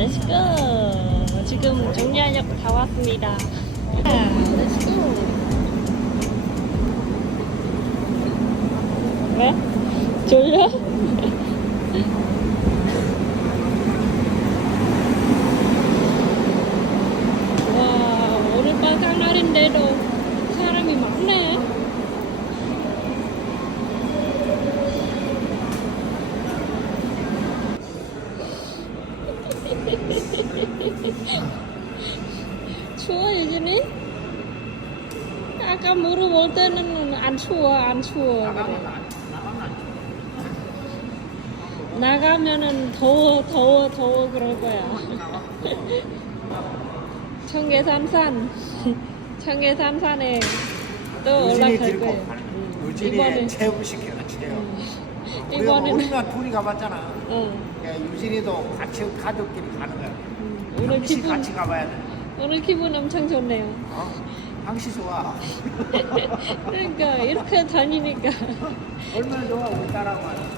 렛츠고. 지금 정리하려고 다 왔습니다. 아, 렛츠고. 왜? 졸려? 와, 오늘 빨간 날인데도 사람이 많네. 추워 유진이? 아까 물어볼 때는 안 추워 안 추워 그래. 나가면은 더워 더워 더워 그럴 거야 청계산산 청계산산에 또 유진이 올라갈 들고 거예요 가는 응. 거야. 유진이 이번에 체험시켜라 체험. 우리가 이번에는 우리만 둘이 가봤잖아. 응. 야, 유진이도 같이 가족끼리 가는 거야. 응. 오늘 당시 기분 같이 가봐야 돼. 오늘 기분 엄청 좋네요 어? 당시 좋아. 그러니까 이렇게 다니니까 얼마나 좋아 우리 딸하고.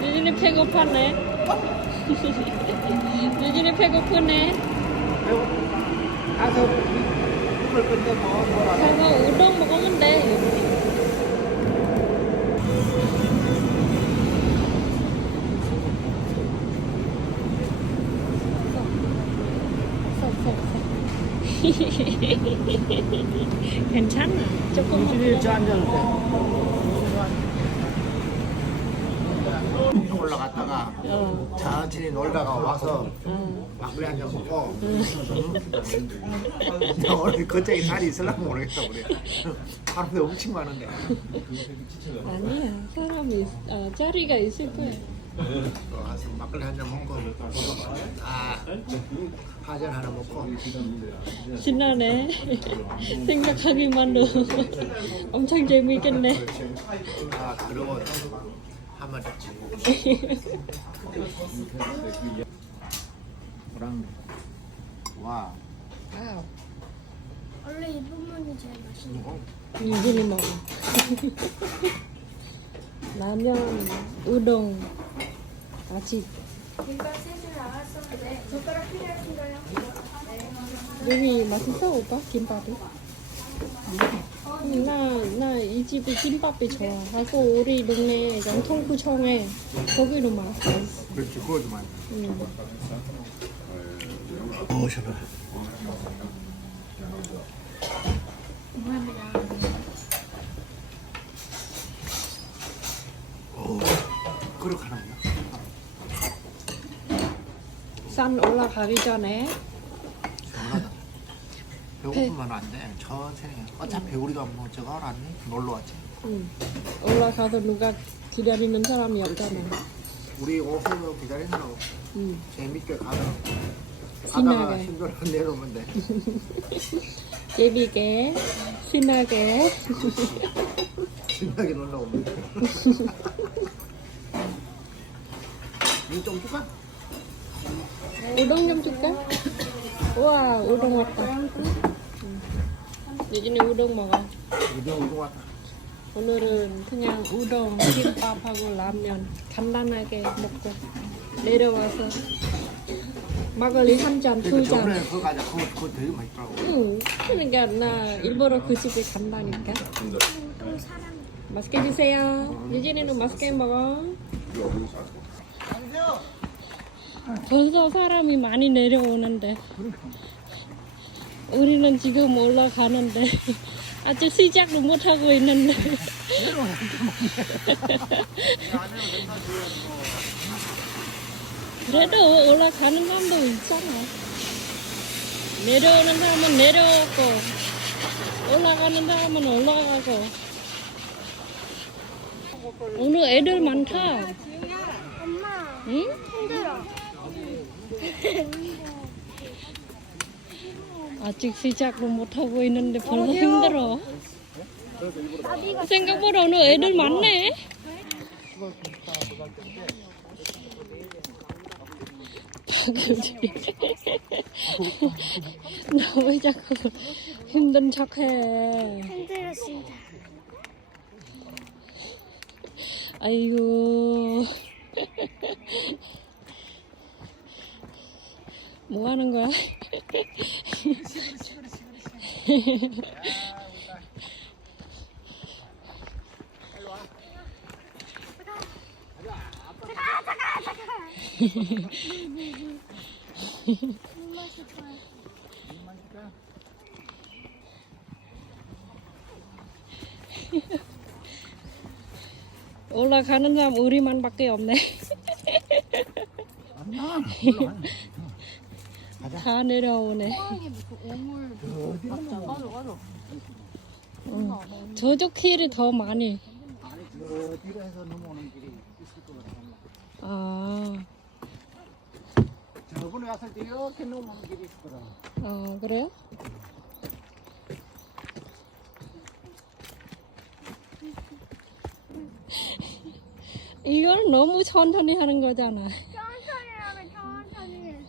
유진이 배고팠네. 유진이 배고프네. 배고 가서 건데 뭐 뭐라. 가서 우동 먹으면 돼 유진이. 괜찮아. 조금 유진이 저 앉아도 돼. 어, 천천히 놀다가 와서 어. 막걸리 한 잔 먹고. 응? 나 오늘 그쪽에 살이 있을라 모르겠다 우리. 사람들 엄청 많은데. 아니야 사람이 있, 어, 자리가 있을 거야. 와서 막걸리 한 잔 먹고 아 파전 하나 먹고. 신나네. 생각하기만도 엄청 재미있겠네. 아 그러고 한번 호랑 와. 원래 이 부분이 제일 맛있는 거. 유진이 먹어 라면 우동 아직 김밥 셋을 나왔었는데 젓가락 필요하신가요? 여기 맛있어 오빠? 김밥이 나나 이 집이 김밥이 좋아. 하고 우리 동네 영통구청에 거기로 맛있어. 그렇지 그거 좀 많이. 응. 어 셔봐 오 그렇게 하는구나? 산 올라가기 전에 배고프면 안 돼 천천히 해. 어차피 우리가 뭐 저거 알았니? 놀러 왔지 응. 올라가서 누가 기다리는 사람이 없잖아 우리 오후로 기다리느라고 응. 재밌게 가다 가다가 신나게. 힘들어 내려오면 돼 재미있게 신나게 신나게 놀러 오면 돼 이거 좀 줄까? 우동 좀 줄까? 우와 우동 왔다 응. 예진이 우동 먹어 이거 왔다 오늘은 그냥 우동 김밥하고 라면 간단하게 먹고 내려와서 막걸리 한 잔, 두 그러니까 잔. 저번에 그거 가자 그거, 그거 되게 맛있더라고 응. 그러니까 나 일부러 그 집에 간다니까. 맛있게 드세요. 유진이는 맛있게 먹어. 벌써 사람이 많이 내려오는데 우리는 지금 올라가는데 아직 시작도 못 하고 있는데 그래도 올라가는 사람도 있잖아. 내려오는 사람은 내려오고 올라가는 사람은 올라가고 오늘 애들 많다. 엄마 응? 힘들어. 아직 시작도 못 하고 있는데 벌써 힘들어. 나비가 생각보다 오늘 애들 많네. 박유지. 너왜 자꾸 힘든 척해? 힘들었습니다. 아이고. 뭐 하는 거야? 올라가는 사람 우리만밖에 없네. 다 내려오네. 응. 저쪽 길이 더 많이. 저 있을 아, 저번에 왔을 때 이렇게 넘어오는 길이 있었거든 아 그래요? 이걸 너무 천천히 하는 거잖아. 천천히 하면 천천히 해.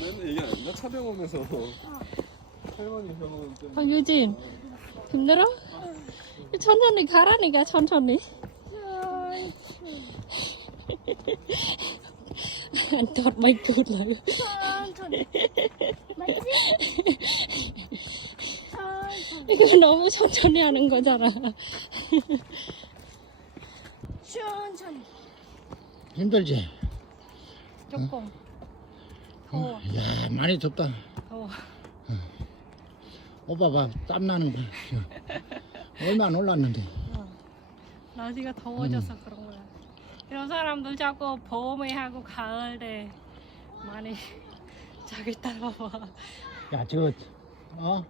맨날 얘기 안 했나? 촬영 오면서 할머니 병원 때문에 아, 유진 힘들어? 천천히 가라니까 천천히. thọt bay cụt lại 천천히. 맞지? 천천히. 이거 너무 천천히 하는 거잖아. 천천히. 힘들지? 조금. 더워 야 많이 덥다. 더워 오빠 봐 땀 나는 거. 얼마 안 올랐는데. 날씨가 더워져서 그런 거야. 이런 사람들 자꾸 봄에 하고 가을에 많이 자기 따라와 야 저거 어?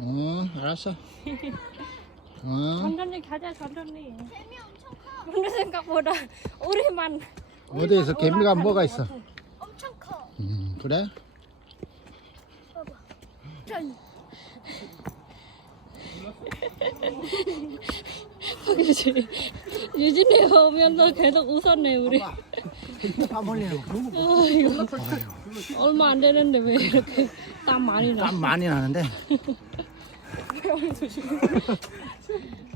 어 알았어 어 천천히 가자 천천히 근데 생각보다 우리만 어디에서 우리만 개미가 뭐가 것 있어? 엄청 커. 음, 그래? 전 유진 유진이 오면서 계속 웃었네 우리 땀 흘리는 거 아, 이거 얼마 안 되는데 왜 이렇게 땀 많이 나? 땀 많이 나는데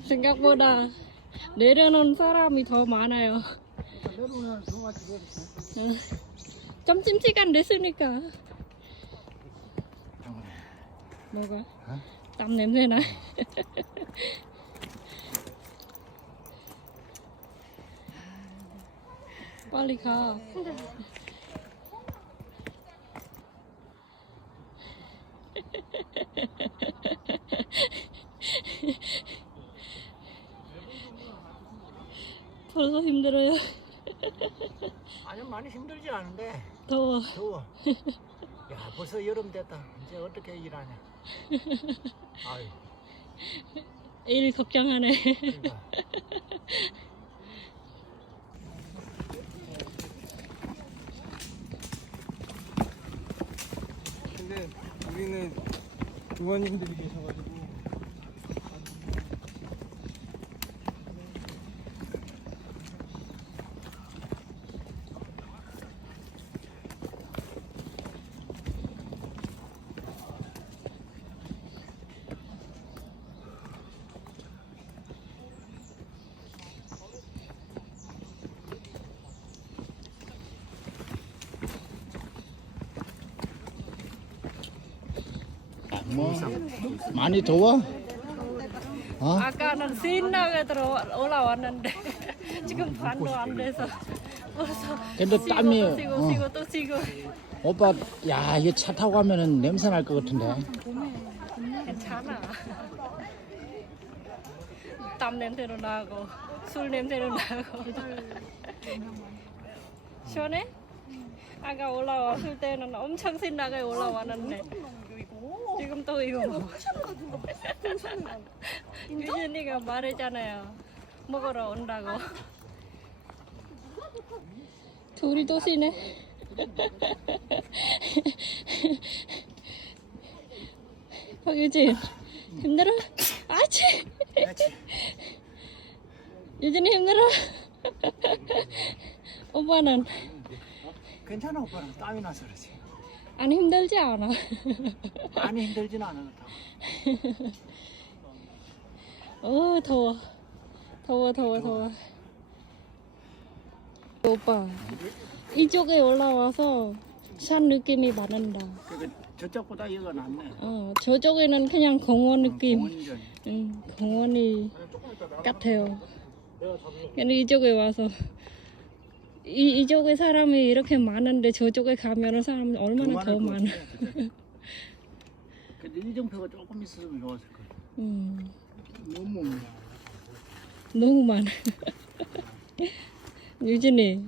생각보다 내려놓은 사람이 더 많아요. 응. 점심시간 됐으니까. 뭐가? 땀 냄새 나. 빨리 가. 벌써 힘들어요. 아니 많이 힘들지 않은데 더워. 더워 야 벌써 여름 됐다 이제 어떻게 일하냐 아유 일 걱정하네. 그러니까 우리는 부모님들이 계셔가지고 뭐 많이 더워? 어? 아까는 신나게 들어 올라왔는데 지금 반도 안 돼서 벌써 근데 땀이 또 쉬고 어. 쉬고 또 쉬고 오빠 야 이거 차 타고 가면은 냄새 날 것 같은데 괜찮아. 땀 냄새도 나고 술 냄새도 나고 시원해? 아까 올라왔을 때는 엄청 신나게 올라왔는데 지금 또 이거 먹어. 유진이가 말했잖아요. 먹으러 온다고. 둘이 또 쉬네. 박유진 힘들어? 아치 유진이 힘들어? 오빠는 괜찮아 오빠는 땀이 나서 그러지 안 힘들지 않아? 많이 힘들지는 않아 어 더워. 더워 더워 더워. 오빠 이쪽에 올라와서 산 느낌이 그 저쪽보다 이거 낫네. 어 저쪽에는 그냥 공원 느낌. 공원전 응, 공원이 같아요. 근데 이쪽에 와서 이, 이쪽에 사람이 이렇게 많은데 저쪽에 가면은 사람이 얼마나 더 많아 근데 이정표가 조금 있었으면 좋았을 거야 음, 너무 많아 너무 많아 유진이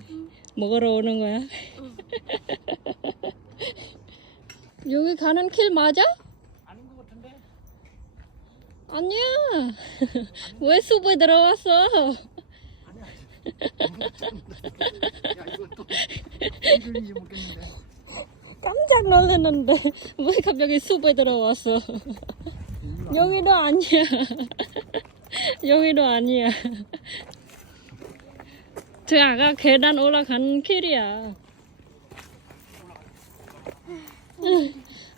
먹으러 오는 거야? 여기 가는 길 맞아? 아닌 것 같은데 아니야. 왜 숲에 들어왔어? 야또 깜짝 놀랐는데 왜 갑자기 숲에 들어왔어? 여기도 아니야. 여기도 아니야. 저 아까 계단 올라간 길이야.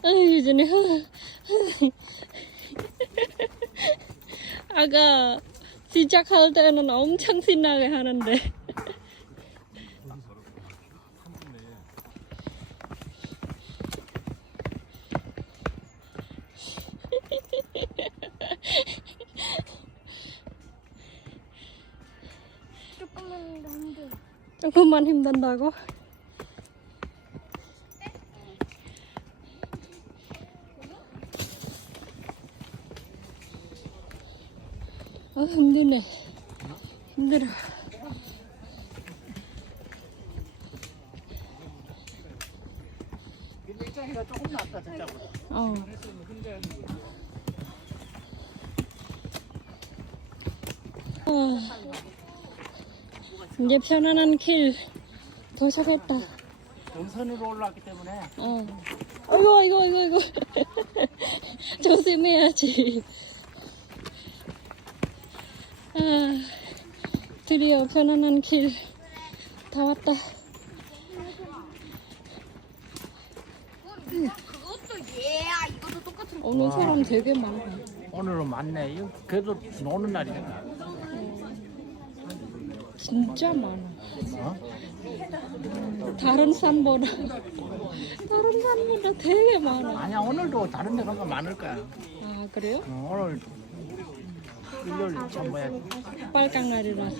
아, 유진이. 아까 시작할 때는 엄청 신나게 하는데. 조금만 힘든다고? 힘드네 힘들어 근데 이장이가 조금 낫다 저쪽보다 어 아, 이제 편안한 길 도착했다 동선으로 올라왔기 때문에 어. 아이고, 이거, 이거, 이거. 조심해야지. 아, 드디어 편안한 길 다 왔다. 그것도 얘야. 이것도 똑같은 오늘 사람 되게 많아. 오늘은 많네 이거 그래도 노는 날이잖아 진짜 많아. 어? 다른 산보다. 다른 산보다 되게 많아. 아니야 오늘도 다른 데 가면 많을 거야 아, 그래요? 어, 오늘 참 뭐야 빨강 날이라. 와,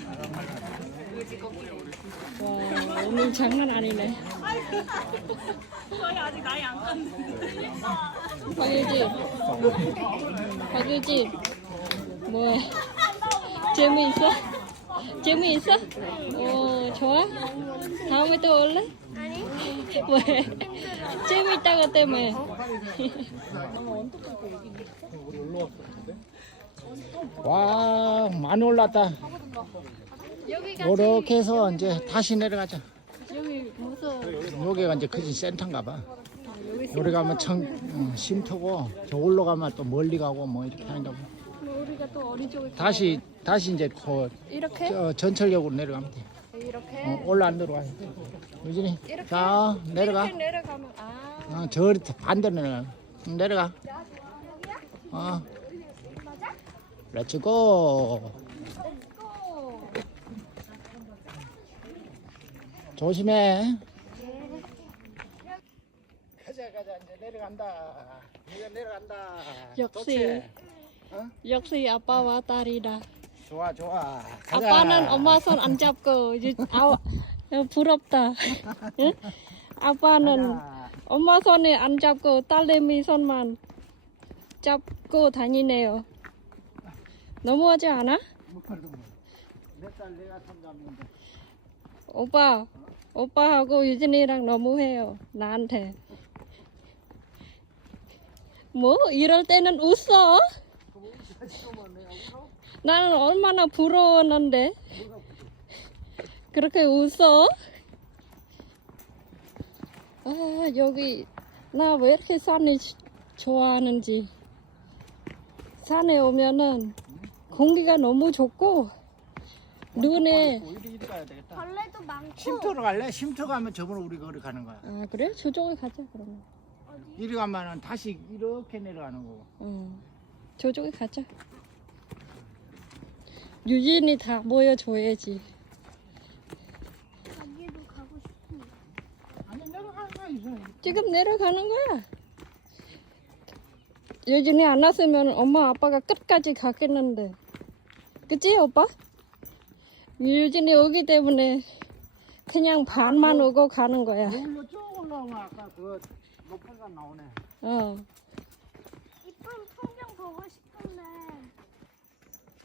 오늘 장난 아니네. 저희 아직 나이 안 깠는데. 박유진. 박유진. 뭐야? 재미있어? 재미있어? 오, 좋아? 다음에 또 올래? 아니. 왜? 재미있다고 때문에. 와 많이 올랐다. 이렇게 해서 이제 다시 내려가자. 여기 여기가 이제 그지 센터인가 봐. 여기 가면 청 어, 쉼터고 저 올라가면 또 멀리 가고 뭐 이렇게 하는가 봐 우리가 또 어디 쪽에 다시 다시 이제 그 이렇게? 저, 전철역으로 내려가면 돼. 이렇게? 어, 올라 안 내려가 유진이 자 내려가. 이렇게 내려가면 아. 어, 저 반대로 내려가. 응, 내려가. 어 렛츠고 조심해 가자 가자 이제 내려간다 이제 내려간다 역시. 좋지? 어? 역시 아빠와 딸이다. 좋아 좋아 가자. 아빠는 엄마 손 안 잡고 이제 아 어, 부럽다. 응? 아빠는 가자. 엄마 손에 안 잡고 딸내미 손만 잡고 다니네요. 너무하지 않아? 오빠, 오빠하고 유진이랑 너무해요. 나한테. 뭐 이럴 때는 웃어? 나는 얼마나 부러웠는데 그렇게 웃어? 아 여기 나 왜 이렇게 지- 좋아하는지 산에 오면은 공기가 너무 좋고 눈에 이리 이리 가야 되겠다. 벌레도 많고 쉼터로 갈래? 쉼터 가면 저번에 우리 거기 가는 거야. 아 그래? 저쪽에 가자 그러면. 이리 가면은 다시 이렇게 내려가는 거고. 어. 저쪽에 가자. 유진이 다 모여줘야지. 거기도 가고 싶은데 아니 내려가는 거야 이제. 지금 내려가는 거야. 유진이 안 왔으면 엄마 아빠가 끝까지 가겠는데. 그치 오빠? 유진이 오기 때문에 그냥 반만 오고 가는 거야. 쭉 올라오면 아까 그 높은 산 나오네. 어. 이쁜 풍경 보고 싶은데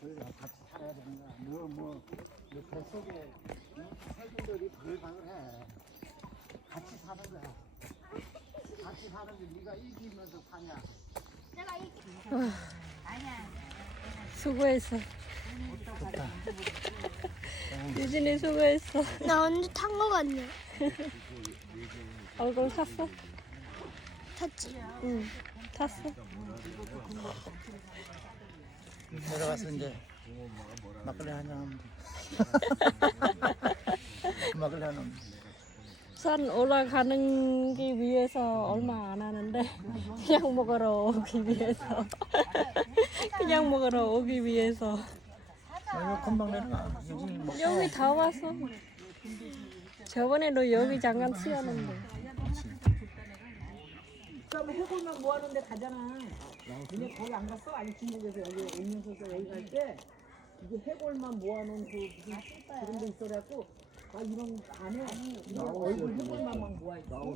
저희가 같이 살아야 되는 거야. 뭐뭐 너 뱃속에 새들이 바글바글해. 같이 사는 거야. 같이 사는 게 네가 이기면서 사냐. 내가 이 수고했어. 유진이 수고했어. 나 언제 탄거 같냐 얼굴 탔어? 탔지 응. 탔어. 내려가서 이제 막걸리 한잔 하면 돼. 막걸리 하나 하면 돼. 산 올라가는 기 위해서 얼마 안 하는데 그냥 먹으러 오기 위해서 그냥 먹으러 오기 위해서 여기 금방 내려가. 여기 먹고 여기 다 왔어 저번에도 여기 잠깐 치웠는데 그럼 해골만 모아놓는데 가잖아. 근데 거기 안 갔어? 아니 중국에서 여기 오면서 여기 갈 때 이게 해골만 모아놓은 그 무슨 그런 데 있어갖고 아 이런 거안 해. 이거 얼굴 해골만 막 모아 있어.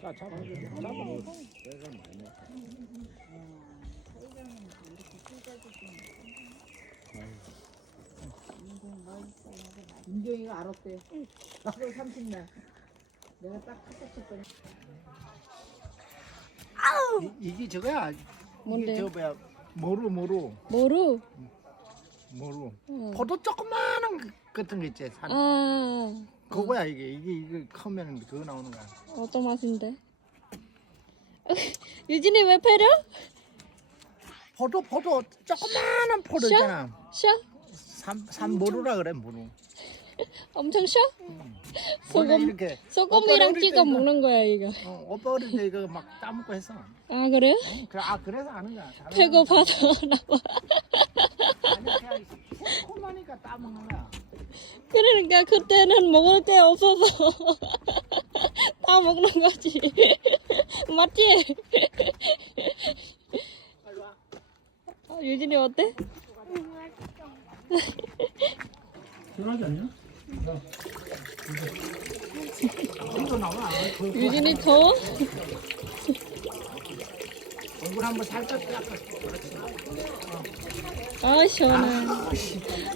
자, 잡아. 잡아. 윤경이가 알았대. 7월 30날. 내가 딱 카톡했더니 이, 이게 저거야. 뭔데? 이게 저 뭐야? 모루 모루 뭐루? 모루. 어. 포도 조그마한 거 같은 거 있지. 산. 아 그거야 이게 이게 이게 크면 그거 나오는 거야. 어떤 맛인데? 유진이 왜 패려? 포도 포도 조그마한 포도 쉬어? 있잖아. 쉬어? 산, 산 모루라 그래 모루. 엄청 쉬어? 원래 소금 이렇게 소금이랑 어릴 때 찍어 이거- 먹는 거야 이거. 어, 오빠 어릴 때 이거 막 따먹고 했어. 아 그래요? 그래 아 그래서 아는 거야. 다른 배고파서 나와. 아니 그냥 새콤하니까 따먹는 거야. 그러니까 그때는 먹을 게 없어서 다 먹는 거지. 맞지? 어, 유진이 어때? 이거 나와. 그, 그 유진이 더워? 얼굴 한번 살짝 딱. 아 시원해.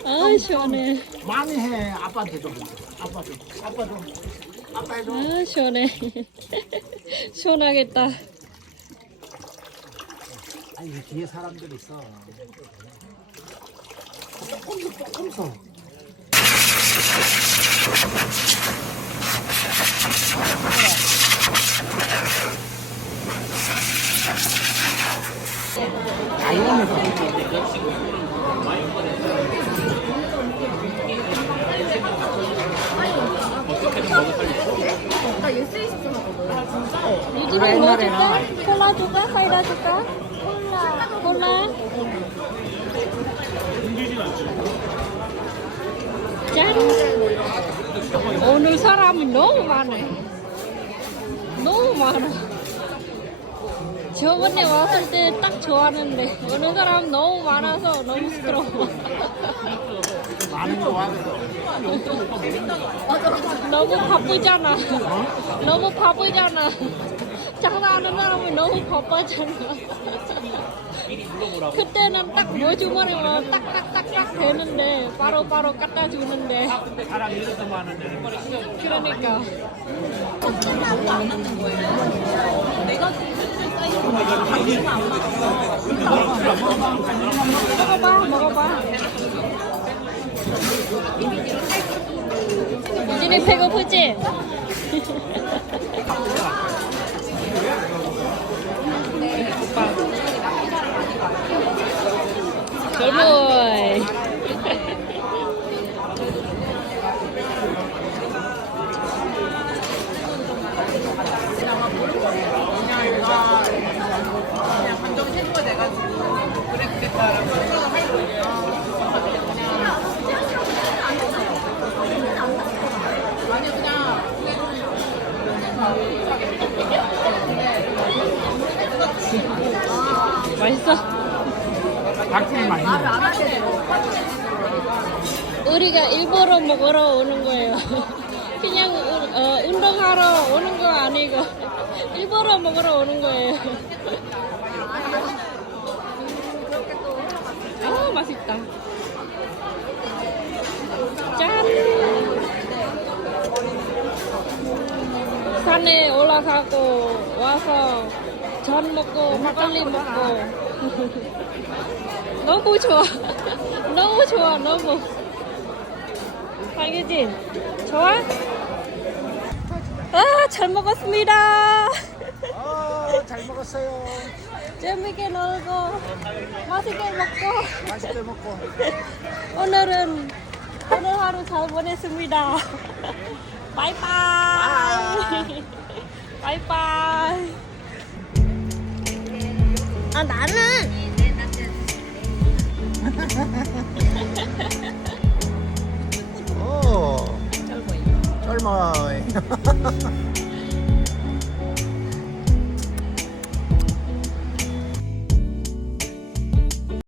아 시원해. 많이 해. 아빠한테 좀. 아빠 좀. 아빠 좀. 아빠 해줘. 아 시원해. 시원하겠다. 아이 뒤에 사람들 있어. 조금 더 조금 더. 유진이 뭐 줄까? 콜라 줄까? 사이다 줄까? 콜라. 콜라. 짠. 오늘 사람이 너무 많네. 너무 많아. 저번에 왔을 때 딱 좋았는데 오늘 사람 너무 많아서 너무 시끄러워. 많은 거 와서. 너무 바쁘잖아. 너무 바쁘잖아. 장사하는 사람이 너무 바쁘잖아. 그때는 딱 모주머니로 딱딱딱딱 되는데 바로바로 갖다 주는데. 그러니까. 먹어봐 먹어봐. 유진이 배고프지? 젊은 맛있어? 닭이 많이 우리가 일부러 먹으러 오는 거예요. 그냥 우- 어, 운동하러 오는 거 아니고 일부러 먹으러 오는 거예요. 아 맛있다. 짠. 산에 올라가고 와서 전 먹고 막걸리 먹고 너무 좋아. 너무 좋아. 너무. 알겠지? 좋아? 아, 잘 먹었습니다. 아, 잘 먹었어요. 재밌게 놀고, 맛있게 먹고, 맛있게 먹고. 오늘은, 오늘 하루 잘 보냈습니다. 바이바이. 바이바이. 아 나는 오. 짧아요. 짧아요.